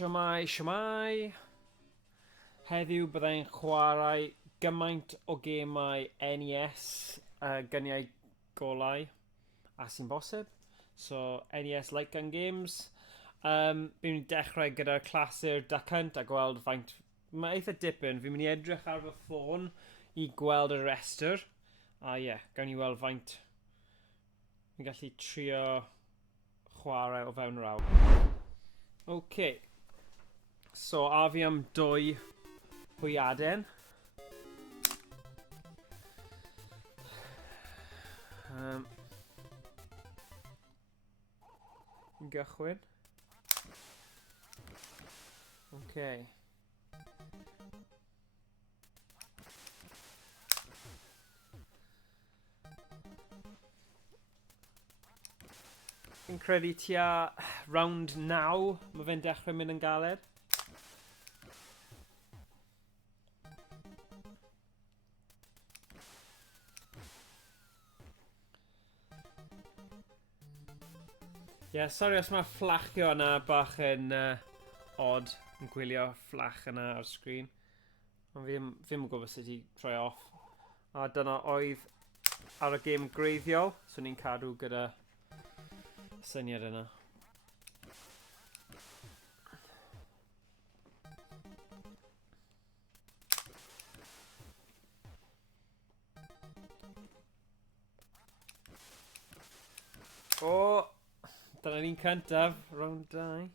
Shwmae. Heddiw byddai'n chwarae gymaint o gemau NES Gyniau Golau a sy'n bosib. So, NES Lightgun games. Fi'n mynd i dechrau gyda'r clasur Ducck Hunt a gweld faint... Mae eitha dipyn. Fi'n mynd i edrych ar fy ffôn i gweld y restr. A ie, gawn ni weld faint... Fi'n gallu trio chwarae o fewn yr awr. OK. So, a fi am 2 hwyaden. Yn gychwyn. OK. Fi'n credu tua round 9 mae fe'n dechrau mynd yn galed. Ie, sori os mae fflachio yna bach yn odd yn gwylio fflach yna ar sgrin. Ond fi ddim yn gwybod sut i troi off. A dyna oedd ar y gêm greiddiol, so ni'n cadw gyda syniad yna. O! Dyna ni'n cyntaf, round 2.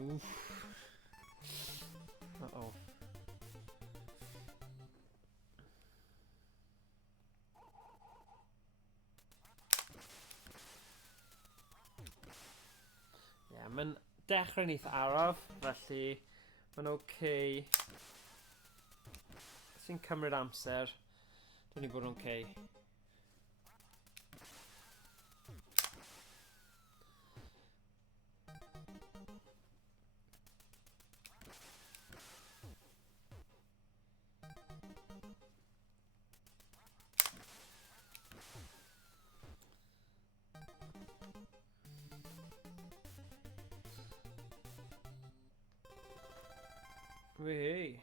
Oof. Uh-oh. Ie, mae'n dechrau'n eitha araf, felly mae'n OK. Sy'n cymryd amser. Dwi'n ni bod yn OK. Wei.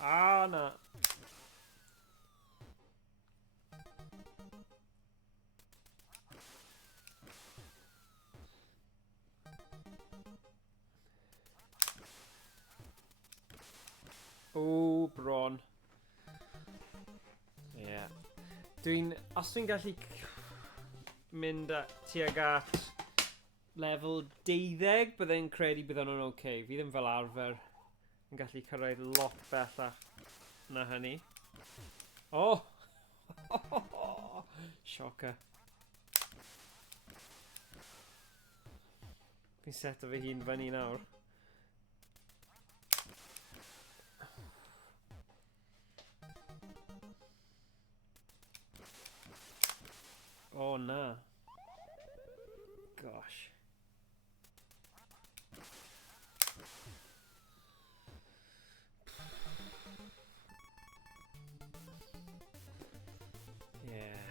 Ah, na. O, bron. Ie. Os dwi'n gallu mynd tuag at lefel 12, byddai'n credu bydden nhw'n OK. Fi ddim fel arfer yn gallu cyrraedd lot bellach na hynny. O! Sioca. Fi'n seto fy hun fyny nawr. Oh, na. Gosh. Yeah.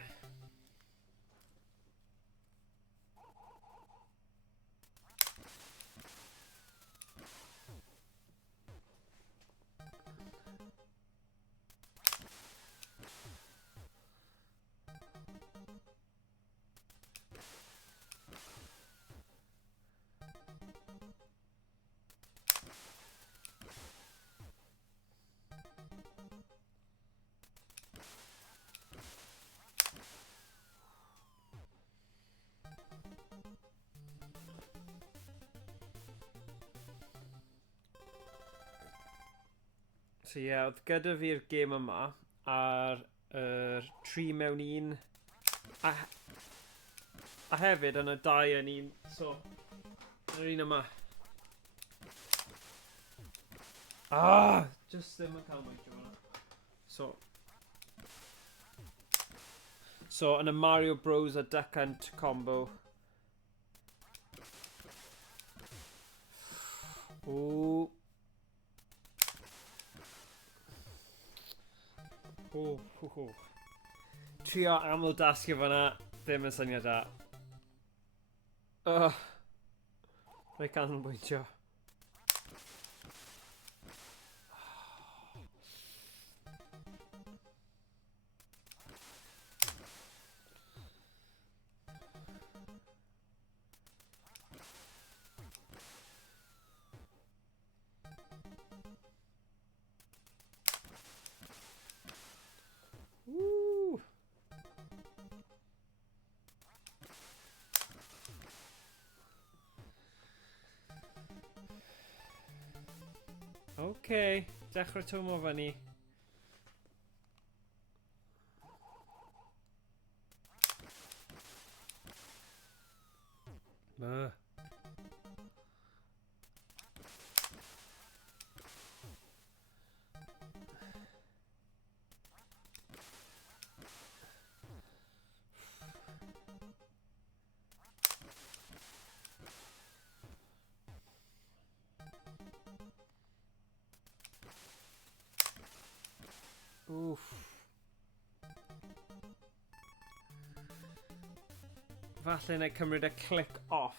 So ie, oedd gyda fi'r gêm yma ar yr 3 mewn 1 a hefyd yn y 2 yn 1, so yr un yma. Just ddim yn cael mwy o hwnna. So So, yn y Mario Bros a Ducck Hunt combo. Ooh. Ooh. Trio aml dasgu fan'na, ddim yn syniad da. Rhaid canolbwyntio. Woo! Okay, dechrau twmo fyny. Oof. Falle na cymryd y click off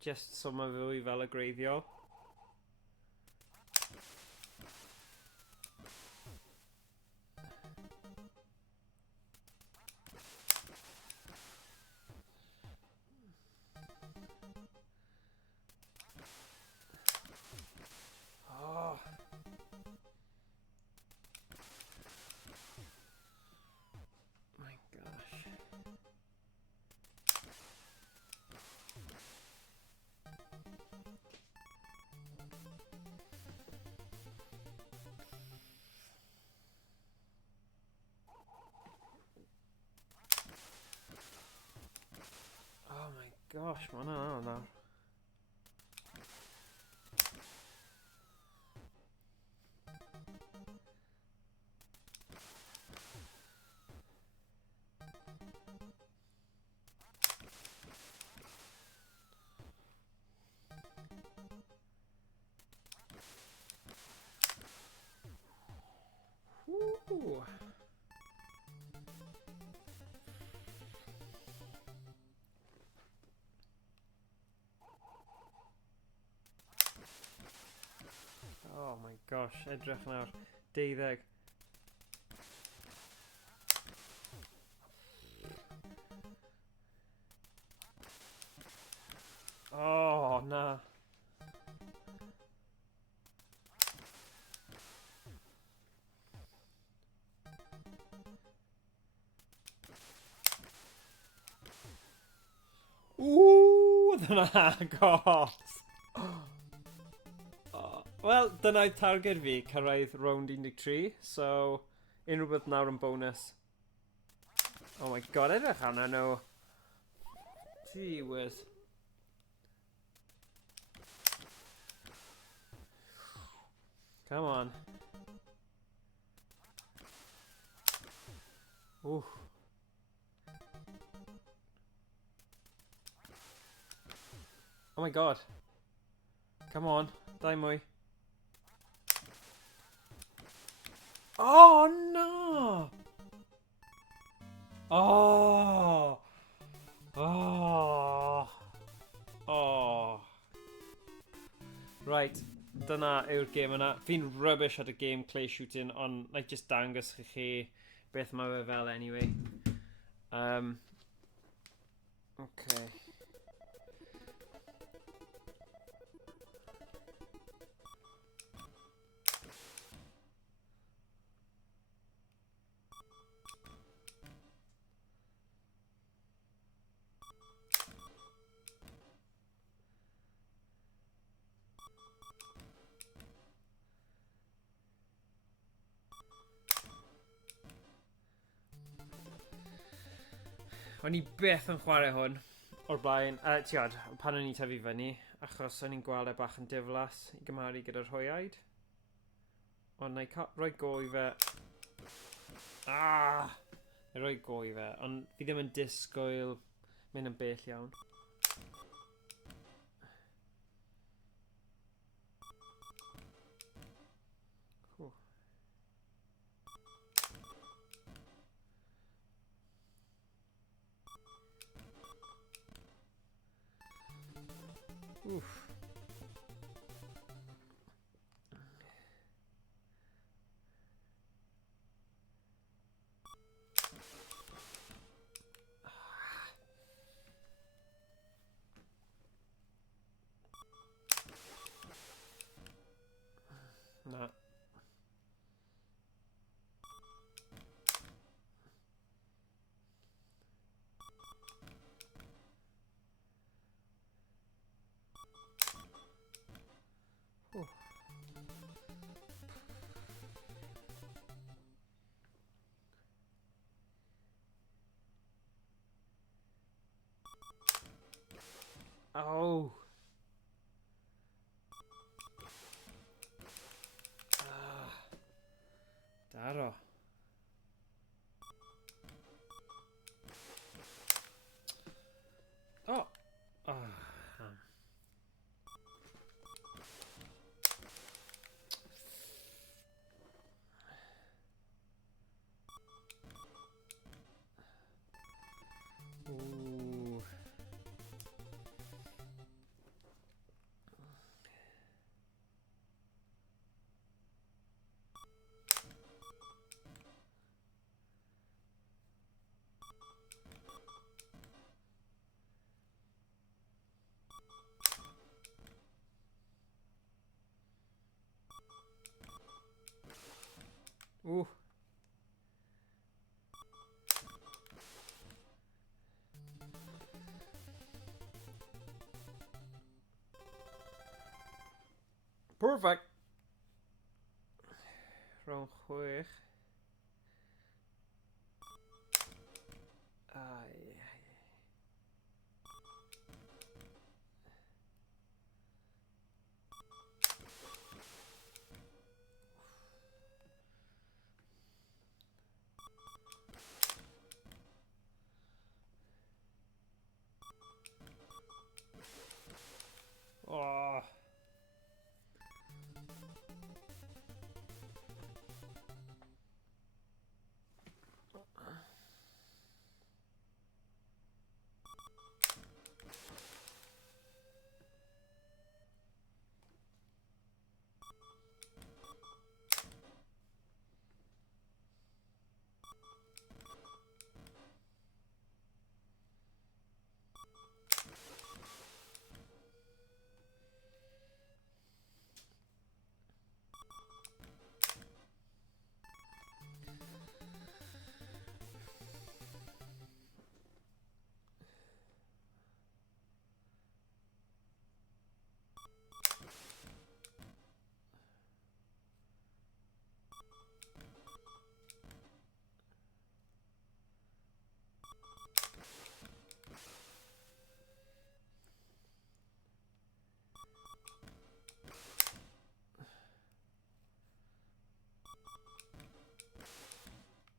just so mae fwy fel y greiddiol. Oh. My gosh. Oh my gosh, man, I don't know. Woo. Oh my gosh, edrych nawr. 12. Oh, na. Ooh, dyna agos. Wel, dyna'i target fi, cyrraedd round 13, so unrhyw beth nawr yn bonus. Oh my god, edrych arno nhw. Gee whiz. Come on. Ooh. Oh my god. Come on, dau mwy. Oh no! Oh! Oh! Oh! Right, dyna yw'r gêm yna. Fi'n rubbish at y game clay shooting, ond like just dangos chi beth mae fe fel anyway. Okay. O'n i beth yn chwarae hwn o'r blaen, tiod, pan o'n i'n tyfu fyny, achos o'n i'n gweld e bach yn diflas i gymaru gyda'r hwyaid. Ond na i rhoi go i fe. roi go i fe, ond fi ddim yn disgwyl mynd yn bell iawn. Oof. Na. Oh. Daro. Oh. Ooh. Ooh. Perfect. Rhwng 6. Ai. Oh.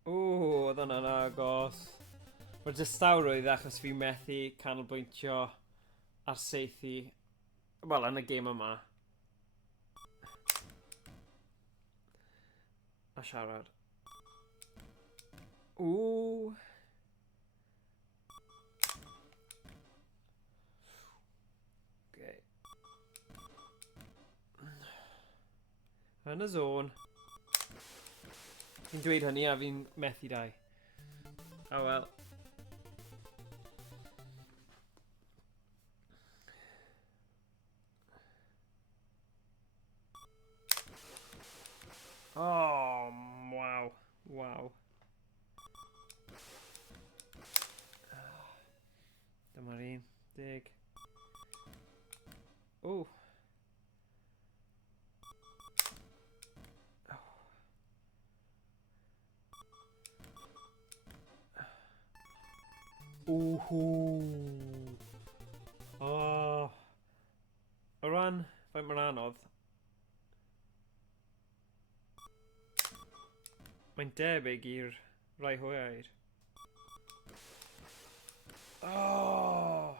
Ww, oedd hwnna'n agos. Mae'r distawrwydd achos fi methu canolbwyntio ar seithi, wel, yn y gêm yma. A siarad. Ww. Okay. Yn y zôn. Fi'n dweud hynny a fi'n methu dau. Oh well. Oh, wow. Wow. Dyma'r un. 10. Ww. Whoo. Oh. O ran faint mae'n anodd, mae'n debyg i'r rai hwyr. Oh!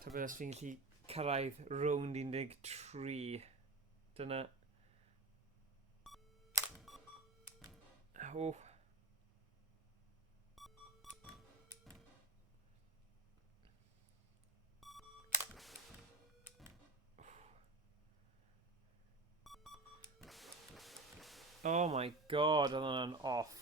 Ta beth os fi'n gallu cyrraedd rownd 13. Dyna... Oh. Oh my god, oedd hwnna'n off.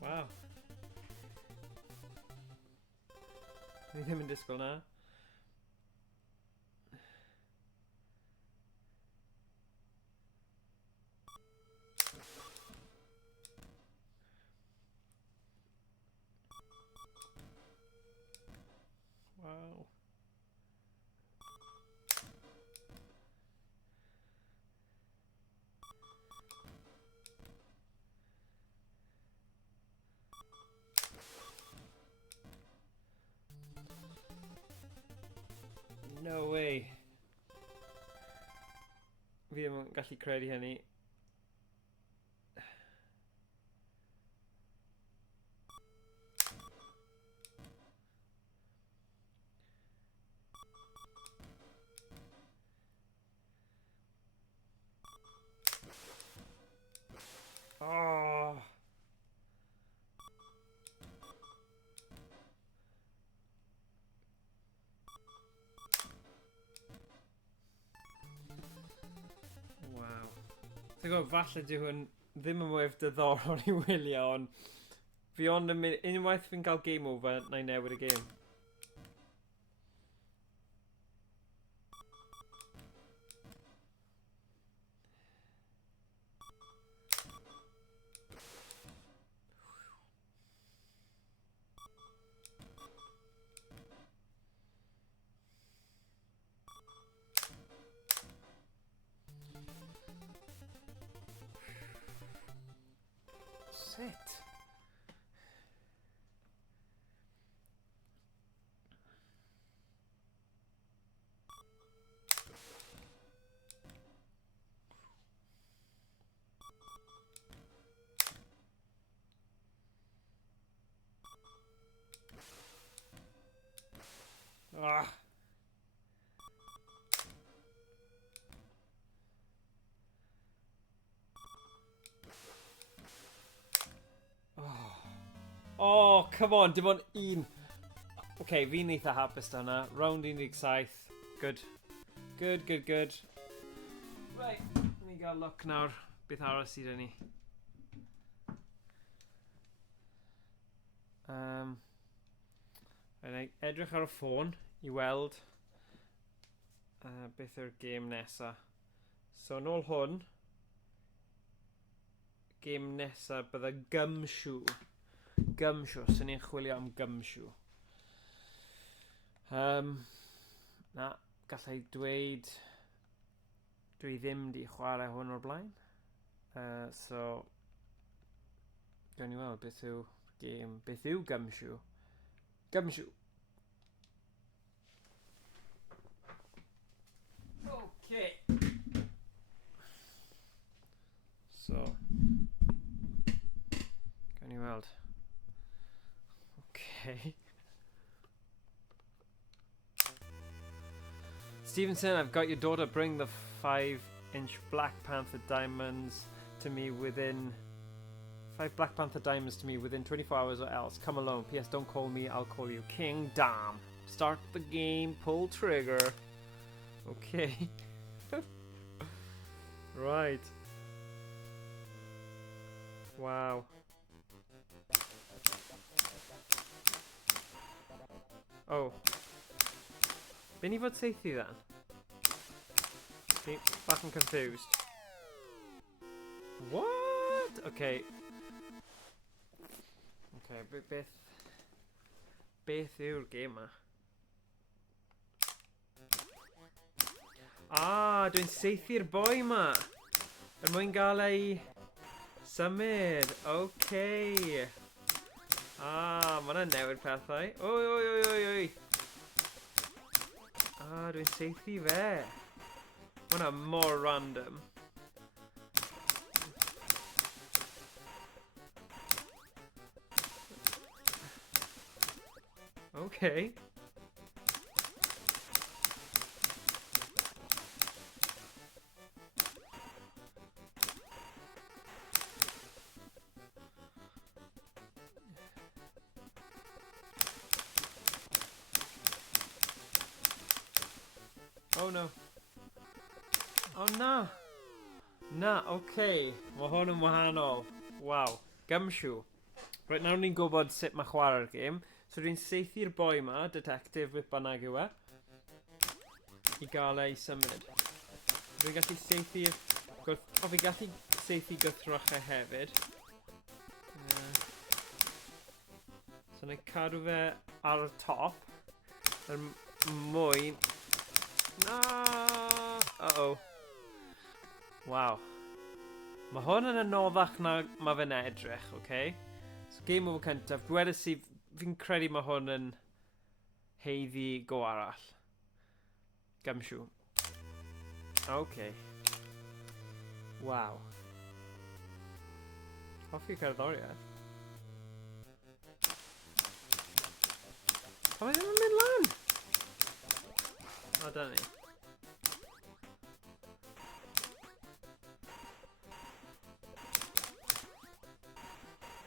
Wow. Ni ddim yn disgwyl na. Wow. No way. Fi ddim yn gallu credu hynny. Oh. Wow. Ti'n gwybod, falle dyw hwn ddim yn wef diddorol i wylio, ond fi ond yn mynd, unwaith fi'n cael game over, na i newid y game. Sit. Ah. Oh, come on, dim ond un. Okay, fi'n eitha hapus da hwnna. Round 17. Good. Good, good, good. Right, ni gael look nawr. Beth arall sydd ni? Right, edrych ar y ffôn i weld beth yw'r game nesa. So, nôl hwn. Game nesa bydda Gumshoe. Gumshoe, so ni'n chwilio am Gumshoe. Na, gallai dweud dwi ddim di chwarae hwn o'r blaen. So, gawn ni weld beth yw game, beth yw Gumshoe. Gumshoe. Okay. So, gawn ni weld. Okay. Stevenson, I've got your daughter. Bring the 5-inch Black Panther diamonds to me within 5 Black Panther diamonds to me within 24 hours or else. Come alone. P.S. Don't call me. I'll call you King Dom. Start the game. Pull trigger. Okay. Right. Waw. Oh. Be ni fod seithi then? Bach yn confused. What? Okay. Okay, beth yw'r game ma? Dwi'n seithi'r boi ma. Er mwyn gael ei symud. Okay. Ma' hwnna'n newid pethau. Oi. Dwi'n seithi fe. Ma' hwnna mor random. Okay. Oh no. Oh na. Na, okay. Mae hwn yn wahanol. Wow. Gumshoe. Right, nawr ni'n gwybod sut mae chwarae'r game. So dwi'n seithi'r boi ma, detective beth bynnag yw e, I gael ei symud. Dwi'n gallu seithi'r... fi'n gallu seithi gythrochau hefyd. So ni'n cadw fe ar y top. Er mwyn... Na! Uh-oh. Wow. Mae hwn yn anoddach na mae fe'n edrych, okay? So game over cyntaf. Gwedais I fi'n credu mae hwn yn heiddi go arall. Gumshoe. Okay. Wow. Hoffi cerddoriaeth. Mae ddim yn mynd lan! Dyna ni.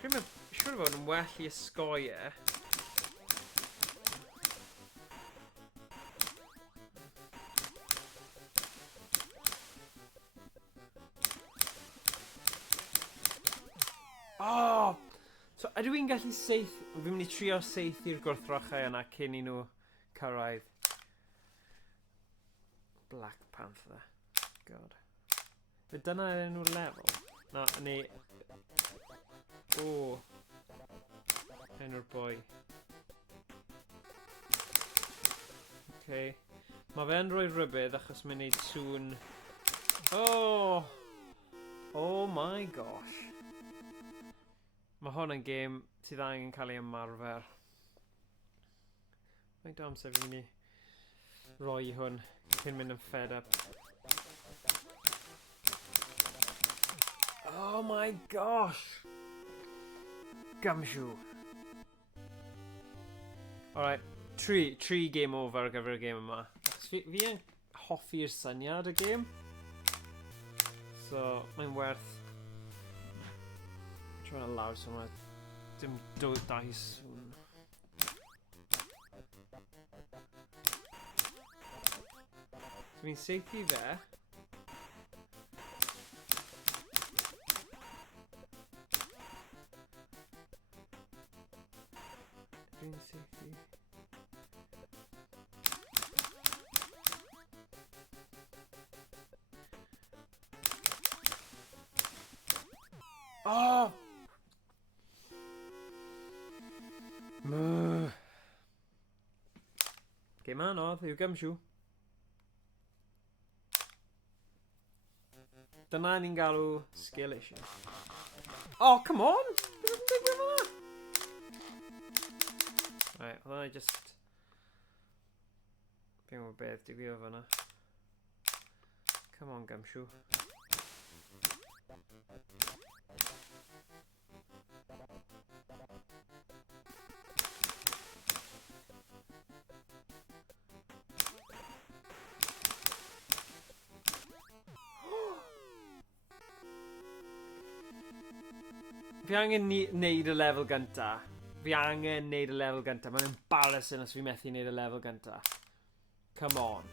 Dwi'n siŵr fod yn well I ysgoi e. So ydw i'n gallu seith... Fi'n mynd I trio seithi'r gwrthrochau yna cyn I nhw cyrraedd. Black Panther. God. Fe dyna enw'r lefel? Na, ni... O. Enw'r boi. Okay. Mae fe'n rhoi rybydd achos mae'n neud sŵn... Oh! Oh my gosh. Mae hwn yn game sydd angen cael ei ymarfer. Faint o amser fi'n mynd I roi hwn cyn mynd yn fed up. Oh my gosh! Gumshoe. Alright, tri game over ar gyfer y game yma. Fi yn hoffi'r syniad y game. So, mae'n werth... Trying to lawr somewhere. Dim dice. So fi'n seithi fe. Fi'n seithi. Oh! Game anodd yw Gumshoe. Dyna ni'n galw skill issue. Oh, come on! Beth yw'n digwydd yma? Right, oedd yna just... Fi'n gwybod beth digwydd fyna. Come on, Gumshoe. Fi angen neud y lefel gynta. Fi angen neud y lefel gynta. Mae'n embarrassing os fi methu neud y lefel gynta. Come on.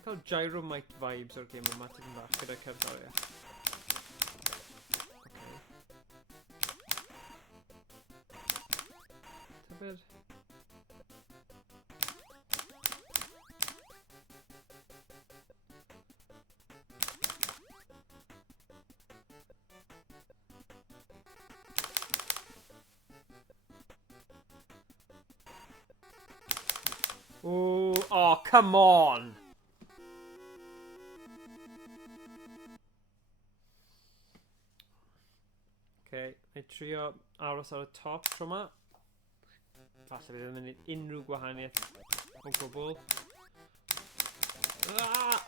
Ni'n cael gyromite vibes o'r game yma tipyn bach gyda cerddoriaeth. Okay. Tybed. Ooh, oh, come on! Okay, I trio aros ar y top tro yma. Falle bydd yn mynd unrhyw gwahaniaeth o gwbl. Ah!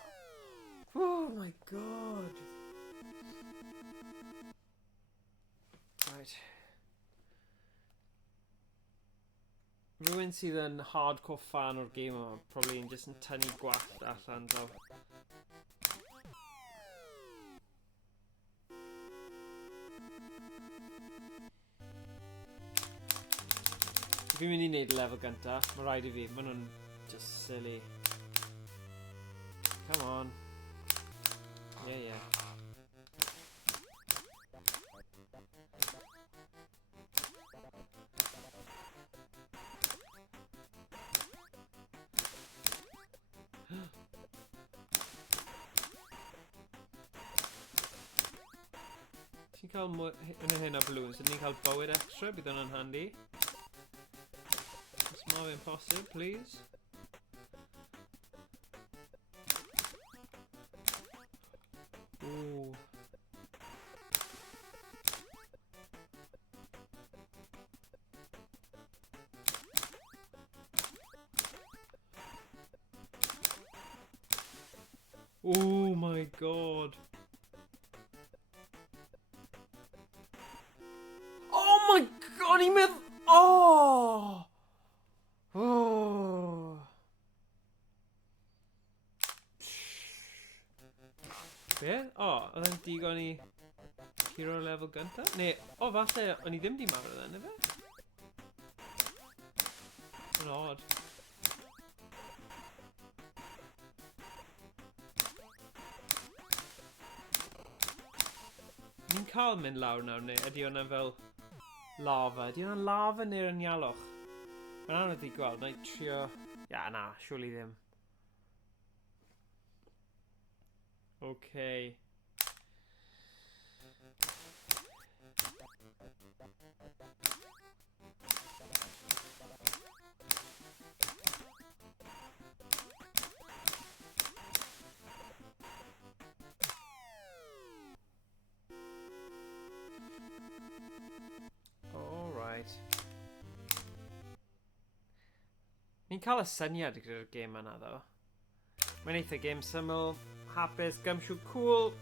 Oh my god! Right. Rhywun sydd yn hardcore fan o'r game yma, probably yn just yn tynnu gwallt allan draw. Fi'n mynd i wneud y lefel gynta, mae rhaid i fi, maen nhw'n just silly. Come on. Yeah, yeah. Ti'n cael yn hyn o balloons, ydyn ni'n cael bywyd extra, bydd hwnna'n handy. Os mae fe'n posib, please. Ooh. Oh my god. Oh my god, he made... Oh! Oh! Be? Oh, oedd e'n digon i hero level gynta? Ne, o falle, o'n i ddim di marw then, efe? Yn odd. Ni'n cael mynd lawr nawr, neu ydy hwnna fel lava? Ydy hwnna'n lava neu'r anialwch? Mae'n anodd i gweld, na i trio... Ia, na, surely ddim. Okay. Alright. Ni'n cael y syniad gyda'r game yna, ddo. Mae'n eitha game syml, hapus, Gumshoe cool.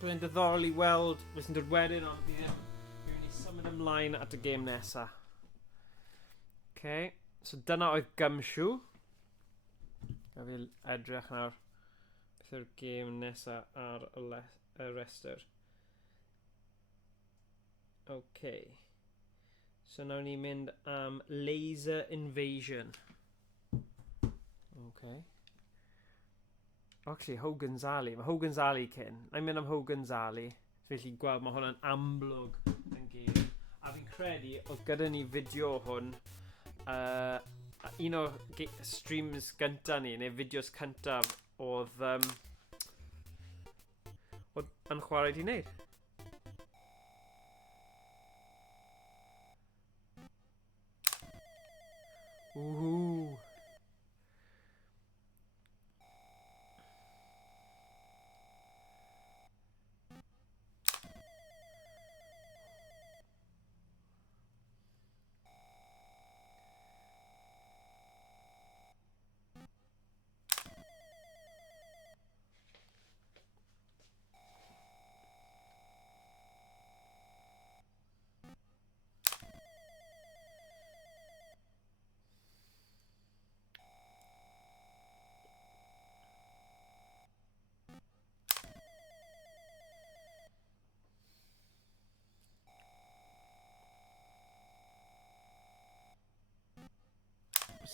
Dwi'n diddorol i weld, fes yn dod wedyn, ond fi ddim. Fi'n mynd i symud ymlaen at y game nesa. Okay, so dyna oedd Gumshoe. A fi edrych nawr beth yw'r game nesa ar y rester. Okay. So nawr ni'n mynd am Laser Invasion. Okay. Actually, Hogan's Alley. Mae Hogan's Alley cyn. Na'n mynd am Hogan's Alley. Felly gweld, mae hwnna'n amlwg yn game. A fi'n credu, oedd gyda ni fideo hwn, un o streams gynta ni, neu fideos cyntaf, oedd YnChwarae di wneud. Woohoo!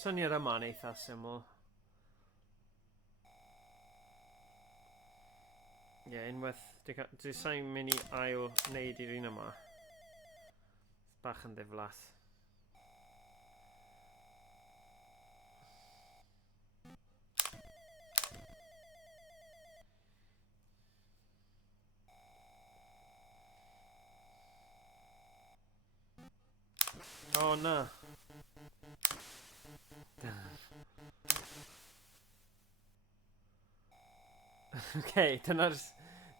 Syniad yma'n eitha syml. Ie, unwaith... Dwi sa'n mynd i ail wneud i'r un yma. Bach yn ddiflas. O, na. Oce, dyna'r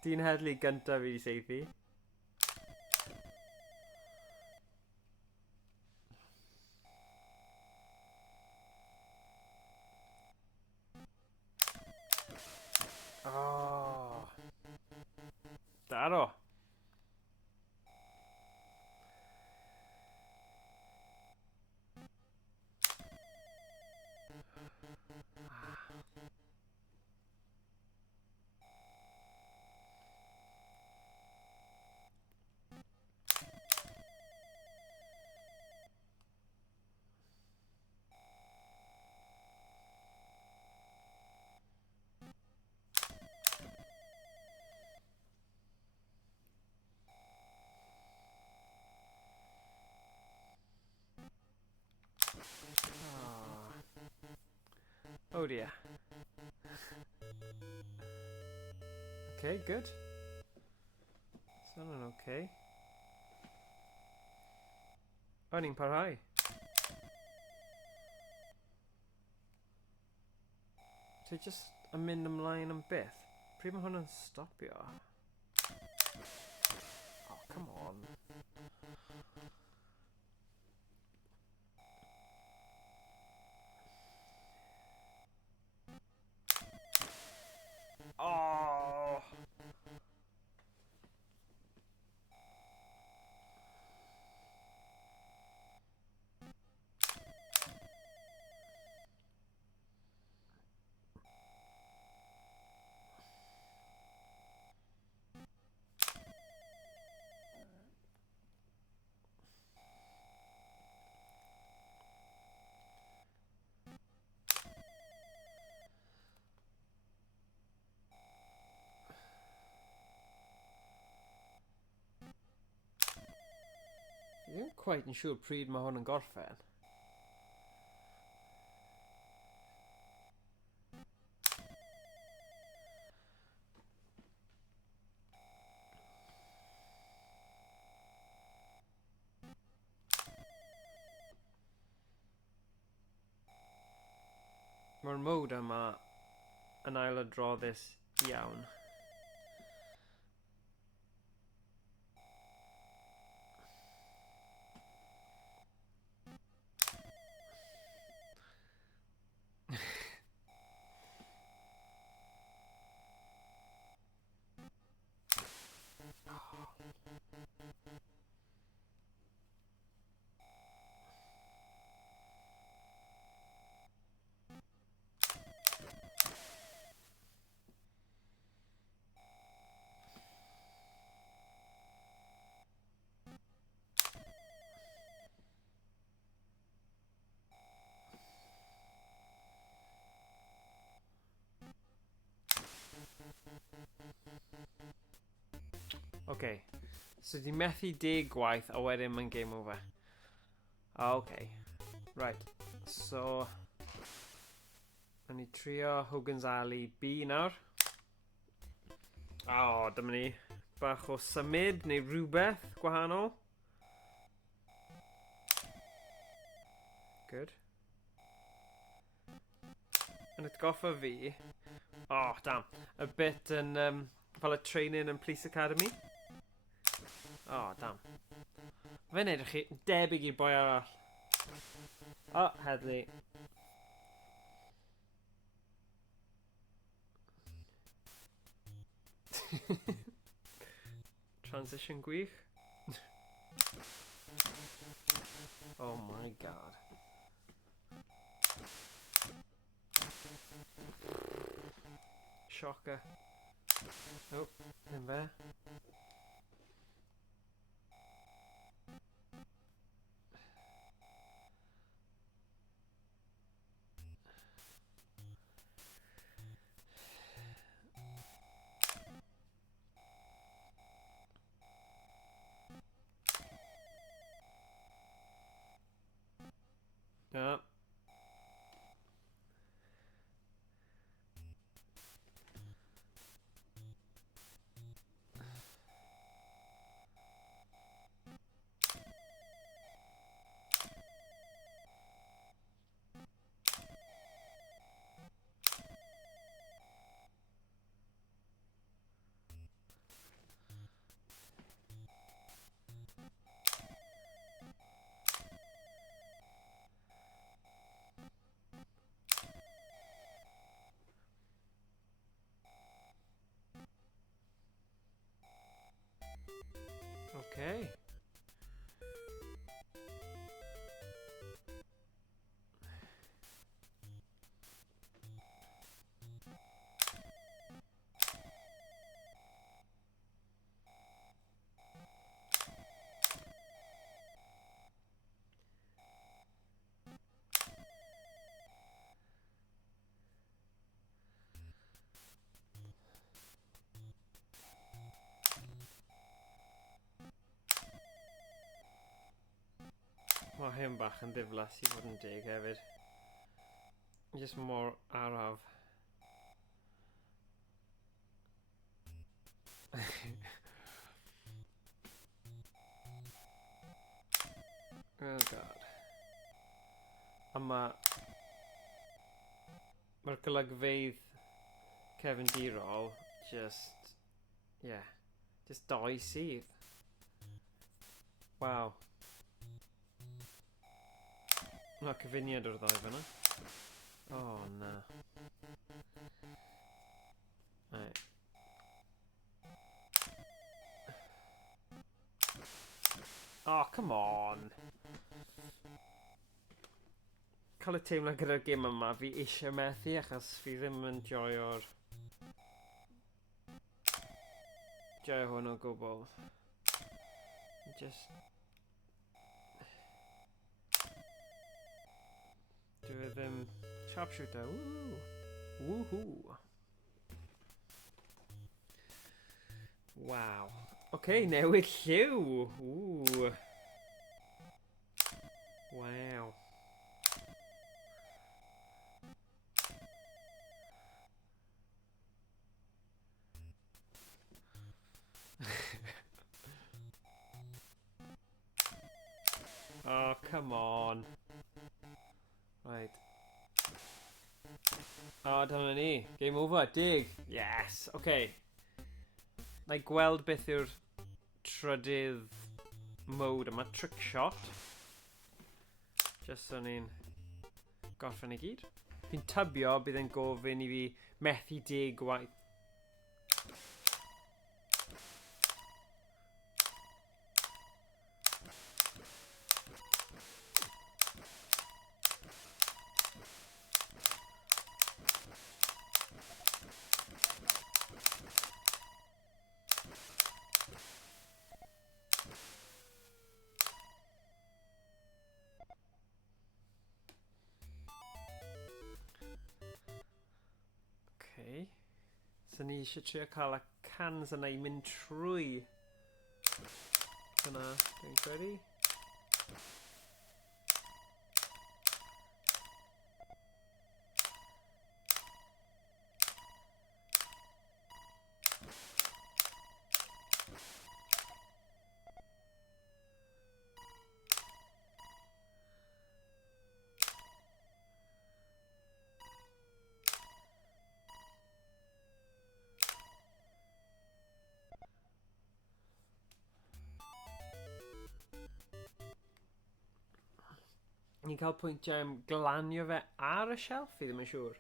dyn heddlu gyntaf fi wedi seithi. Oh. Daro. Oh dear. Okay, good. Sounding okay. O'n i'n parhau. So just yn mynd ymlaen am byth. Pryd mae hwn yn stopio? Oh, come on. Oh! Dwi'n quite yn siŵr pryd mae hwn yn gorffen. Mae'r mode yma yn ailadroddus iawn. Okay, so di methu 10 gwaith a wedyn mae'n game over. Okay, right, so Yn ni trio Hogan's Alley B nawr. O, dyma ni. Bach o symud neu rhywbeth gwahanol. Good. Yn atgoffa fi. Oh, damn. A bit yn fel y training yn Police Academy. Oh, damn. Fe'n edrych chi debyg i'r boi arall. Oh, heddlu. Transition gwych. Oh my god. Shocker. Oh, in there. Okay. Mae hyn bach yn ddiflas I fod yn deg hefyd. Just mor araf. Oh god. A mae'r golygfeydd Kevin D-roll just, yeah, just doi sydd. Wow. Mae cyfuniad o'r ddau fyna. Oh, na. Right. Oh, come on. Cael y teimlo gyda'r gêm yma, fi eisiau methu achos fi ddim yn joio'r... joio hwn o gwbl. Just... dwi e ddim... sharpshooter, woo! Woohoo! Wow. Okay, newid lliw! Ooh! Wow. Oh, come on. Right. Oh, dyna ni. Game over. Dig. Yes. Okay. Na I gweld beth yw'r trydydd mode yma. Trick shot. Just so ni'n gorffen I gyd. Fi'n tybio bydd e'n gofyn I fi methu 10 gwaith. Okay. So ni eisiau trio cael y cans yna I mynd trwy hynna, dwi'n credu. Ni'n cael pwyntiau am glanio fe ar y shelf, fi ddim yn siŵr.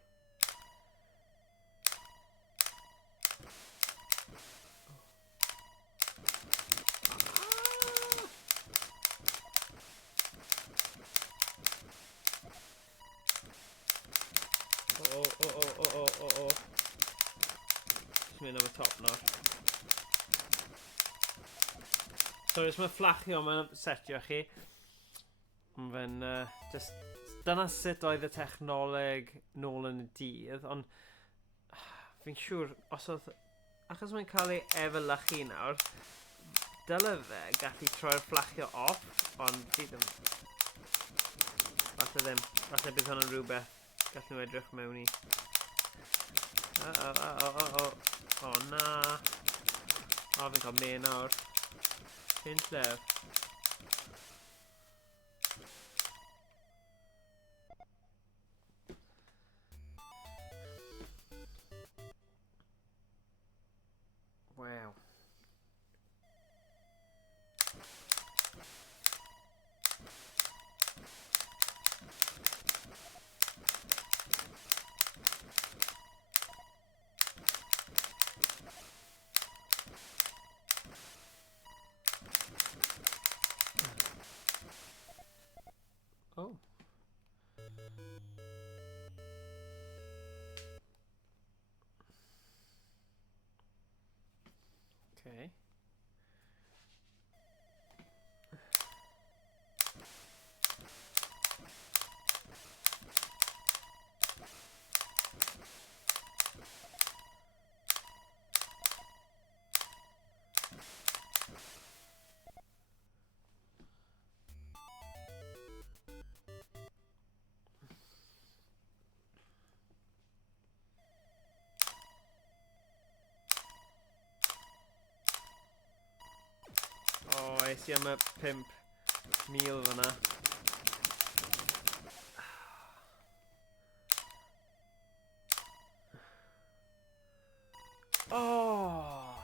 Oh. Just mynd am y top nawr. So, os mae fflachio, mae'n setio chi. Fe'n, just, dyna sut oedd y technoleg nôl yn y dydd, ond fi'n siŵr, os oedd, achos mae'n cael ei efelychu nawr, dyle fe gallu troi'r fflachio off, ond fi ddim, falle ddim, falle bydd hwn yn rhywbeth gallwn nhw edrych mewn I. O na, o fi'n cael me nawr, hyn llef. Wow. Okay. O, es I am y 5,000 fyna. O!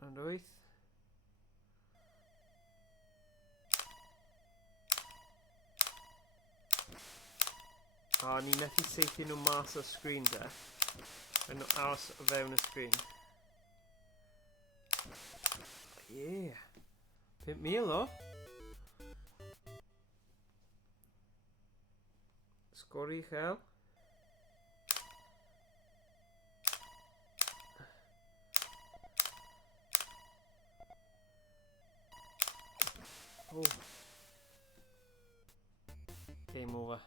And 8. O, ni methu saethu nhw mas o sgrin de. Rhaid nhw aros o fewn y sgrin. Yeah. 5,000 o. Sgor I chael. Oh. Game over.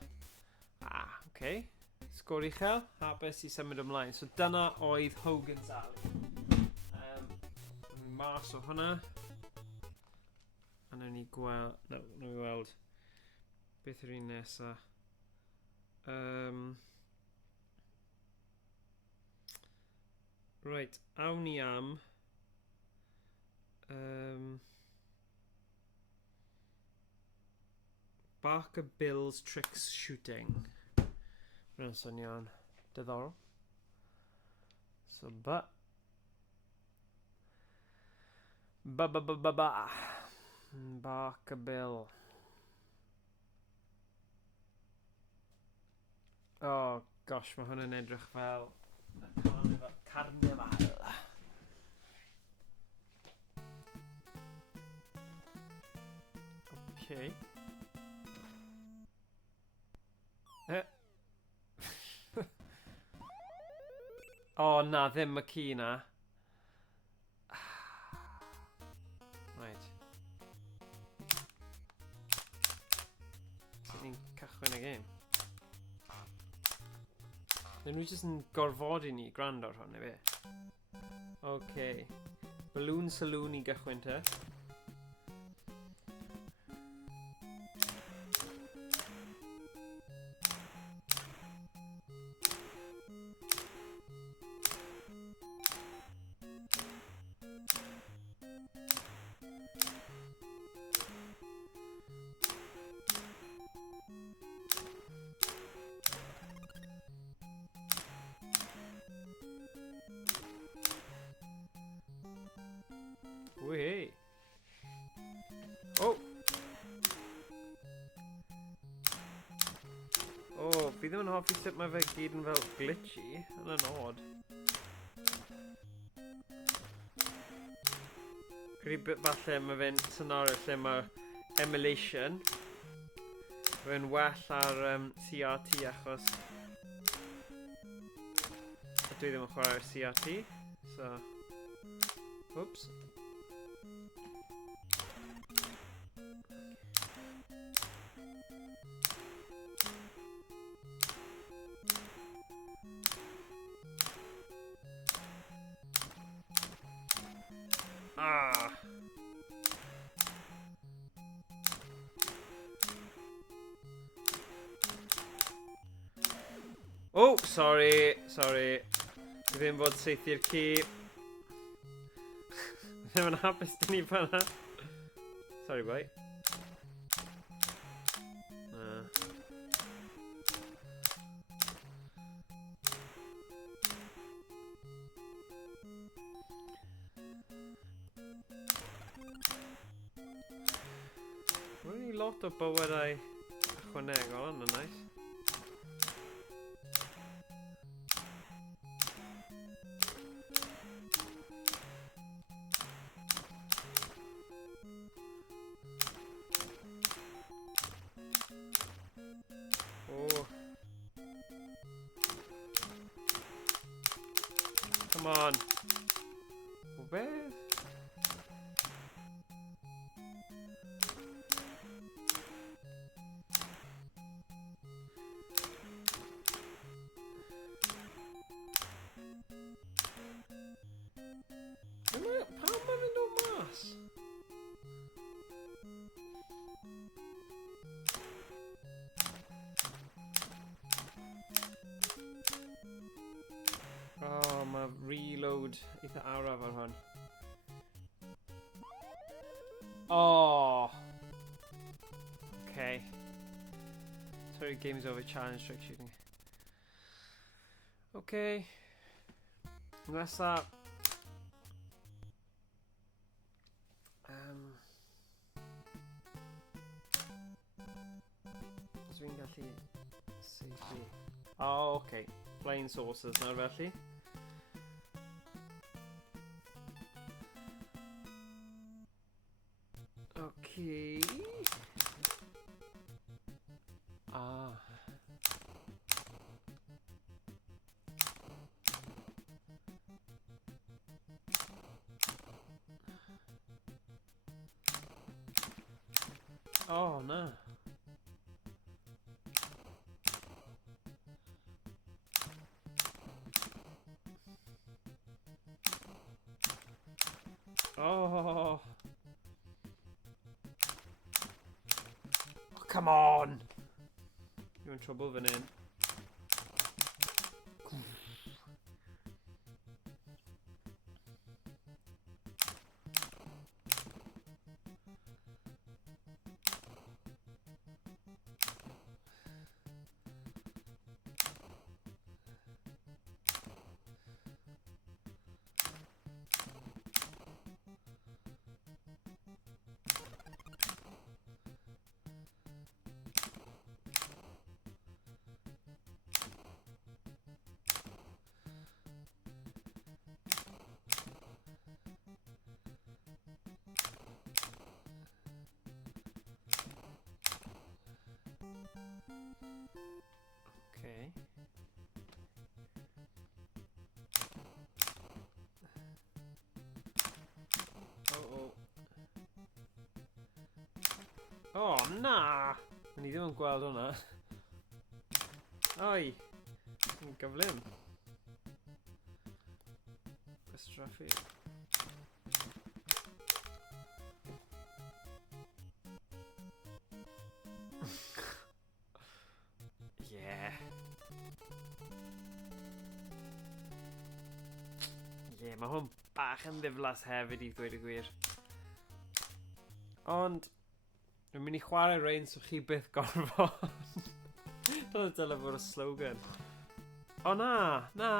Ah, okay. Sgor I chael. Hapus I symud ymlaen. So dyna oedd Hogan's Alley. Mas o hwnna. A nawn ni gweld... No, nawn ni weld beth yw'r un nesa. Right, awn ni am... Barker Bill's Tricks Shooting. Mae'n swnio'n diddorol. So, Barker Bill. Oh gosh, mae hwn yn edrych fel carnifal. Okay. Oh na, ddim y ci na. Right. Sut ni'n cychwyn y game? Dyn nhw jyst yn gorfod I ni gwrando ar hwn, neu be? Okay. Balloon Saloon I gychwyn te. Whee! Oh! Oh, fi ddim yn hoffi sut mae fe gyd yn fel glitchy. Yn odd. Credu falle mae fe'n scenario lle mae emulation. Fe'n well ar CRT achos dwi ddim yn chwarae'r CRT. So... Oops. Ah. Oh, sorry. Dwi ddim fod saethu'r ci. Ddim yn hapus dyn ni fan'na. Sorry, boy. Mae'n ni lot o bywydau ychwanegol, yna nice. Come on. O beth? Pam mae'n mynd o mas? Oh, mae reload eitha araf ar hwn. Oh! Okay. Sorry, game's over. Challenge trick shooting. Okay. Unless that... Os fi'n gallu... safely... Oh, okay. Flying saucers nawr felly. Okay. Ah. Oh, no. Oh. Come on! You're in trouble, Vinny. Okay. Oh. Oh, na! Ni ddim yn gweld hwnna. Oi! Yn gyflym. Bystraffu. Yeah. Yeah, mae hwn bach yn ddiflas hefyd I ddweud y gwir. Ond, dwi'n mynd I chwarae rein so chi byth gorfod. Dyna dyle fod y slogan. O na, na,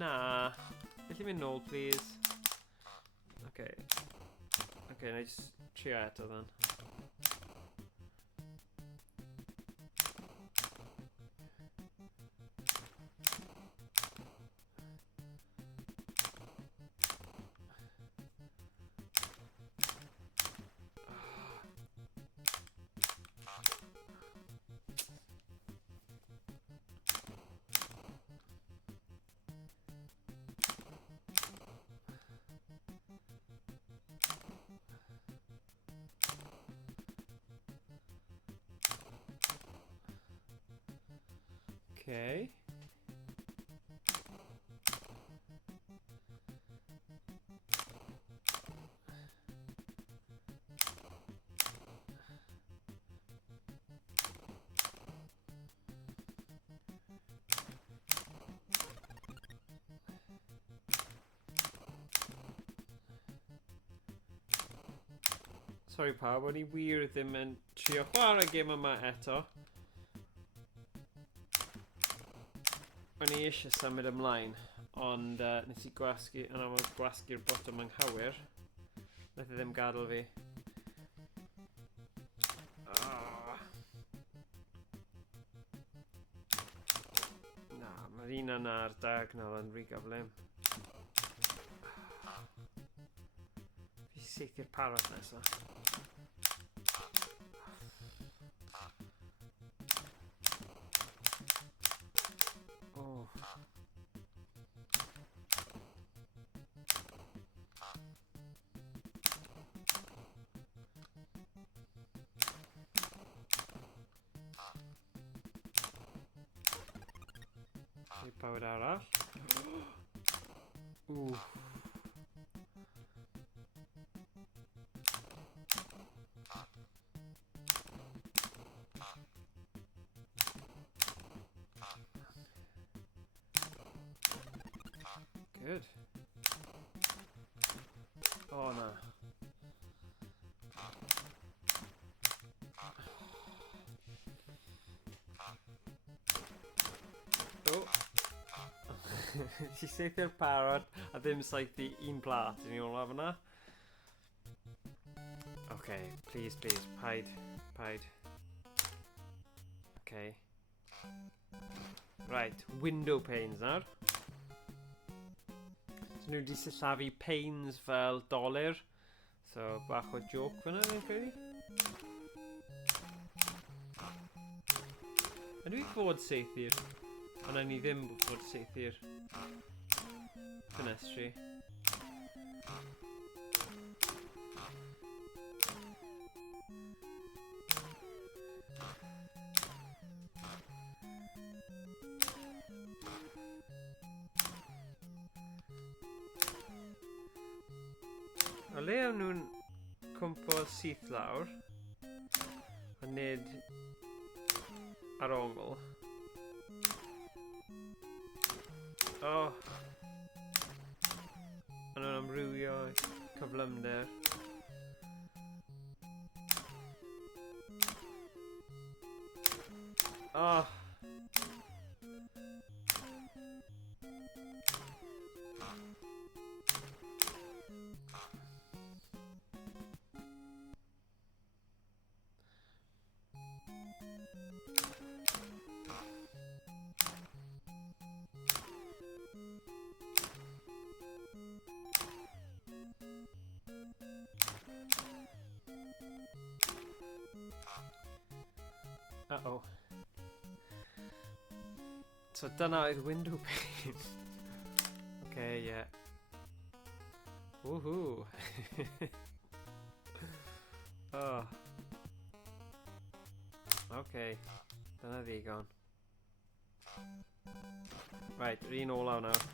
na. Felly mynd nôl, please. Okay. Okay, na I just trio eto then. Okay. Sorry pawb, o'n I wir ddim yn trio chwarae gêm yma eto. O'n I eisiau symud ymlaen, ond nes I gwasgu, yn aml gwasgu'r botwm anghywir. Nath I ddim gadael fi. Na, mae'r un yna ar diagonal yn rhy gyflym. Fi seithi i'r parot nesaf. Bawd arall. Ww. Good. Oh no. Oh. Ti seithio'r parod a ddim saethu un plat i ni ôl af yna. Okay, please, paid. Okay. Right, window panes nawr. So nhw wedi sillafu panes fel doler. So bach o joke fyna, dwi'n credu. Ydw i fod seithi'r? Ond ni ddim fod seithi'r ffenestri. O le o'n nhw'n cwmpo syth lawr a nid ar ongl. O! A nhw'n amrywio cyflymder. O! Uh-oh. So dyna oedd window pane. Okay, yeah. Woohoo. Oh. Okay. Dyna ddigon. Right, yr un olaw nawr.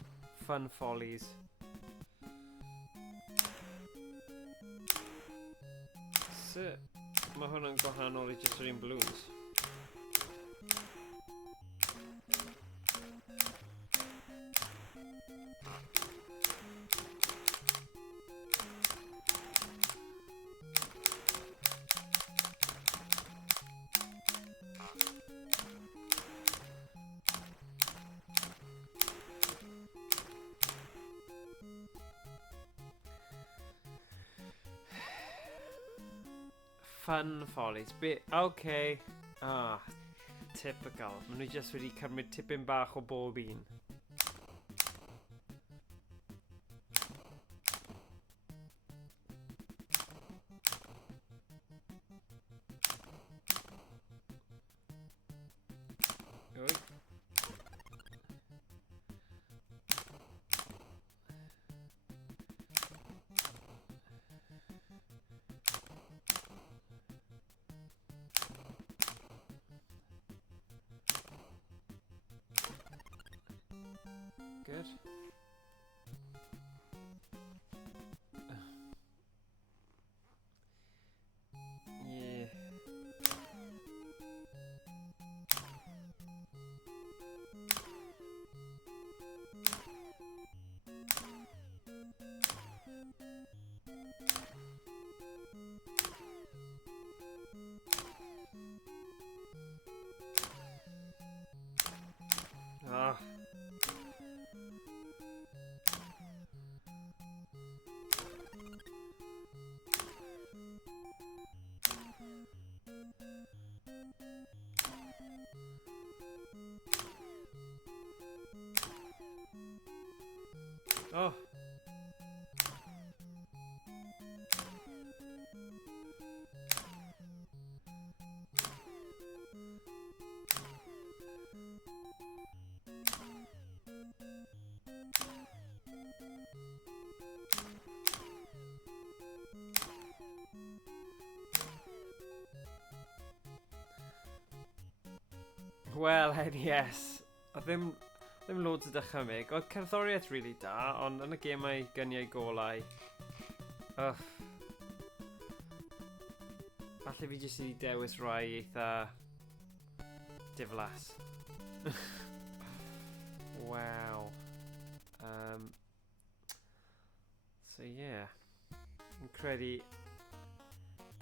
Fun Follies. So, mae hwnna'n gwahanol i just yr un balloons. Fun Follies. Okay. Ah, typical. Maen nhw just wedi cymryd tipyn bach o bob un. Oi. Good. Yeah. Ah. Oh. Well, NES. I ddim Ddim loads o dychymyg. Oedd cerddoriaeth really da, ond yn y gemau gyniau golau... Falle fi jyst wedi dewis rai eitha... diflas. Wow. So yeah. Yn credu...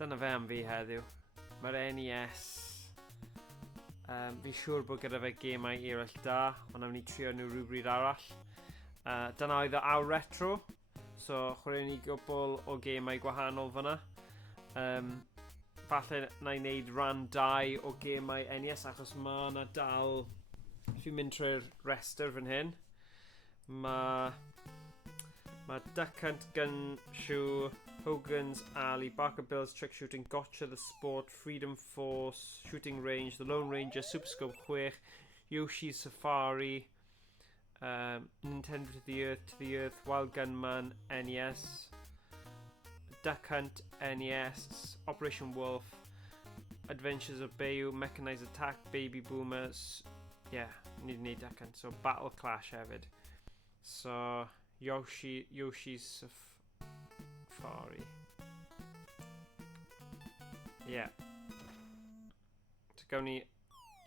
Dyna fe am fi heddiw. Mae'r NES... Fi'n siŵr bod gyda fe gemau eraill da, ond am ni trio nhw rhywbryd arall. Dyna oedd o Awr Retro, so chwarae ni gwbl o gemau gwahanol fyna. Falle na i wneud ran 2 o gemau NES, achos mae yna dal... Fi'n mynd trwy'r rester fan hyn. Mae Ducck Hunt, Gumshoe, Hogan's Alley, Barker Bill's Trick Shooting, Gotcha the Sport, Freedom Force, Shooting Range, The Lone Ranger, Super Scope 6, Yoshi's Safari, Nintendo to the Earth, Wild Gunman, NES, Ducck Hunt, NES, Operation Wolf, Adventures of Bayou, Mechanized Attack, Baby Boomers, yeah, need Ducck Hunt, so Battle Clash hefyd. So, Yoshi's Safari. Yeah. So gawn ni...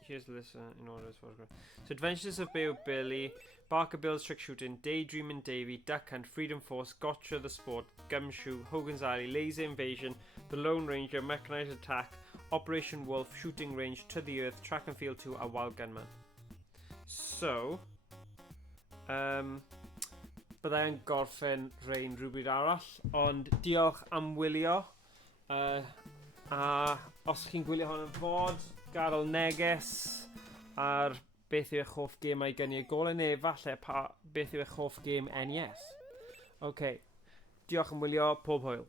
Here's the list in order as well. So Adventures of Bayou Billy, Barker Bill's Trick Shooting, Daydreamin' Davy, Ducck Hunt, Freedom Force, Gotcha the Sport, Gumshoe, Hogan's Alley, Laser Invasion, The Lone Ranger, Mechanized Attack, Operation Wolf, Shooting Range, To the Earth, Track and Field 2, a Wild Gunman. So... byddai'n gorffen rhain rhywbryd arall, ond diolch am wylio. A os chi'n gwylio hon yn fod, gadael neges ar beth yw eich hoff gemau gyniau golau, neu falle beth yw eich hoff gem NES. OK, diolch am wylio, pob hwyl.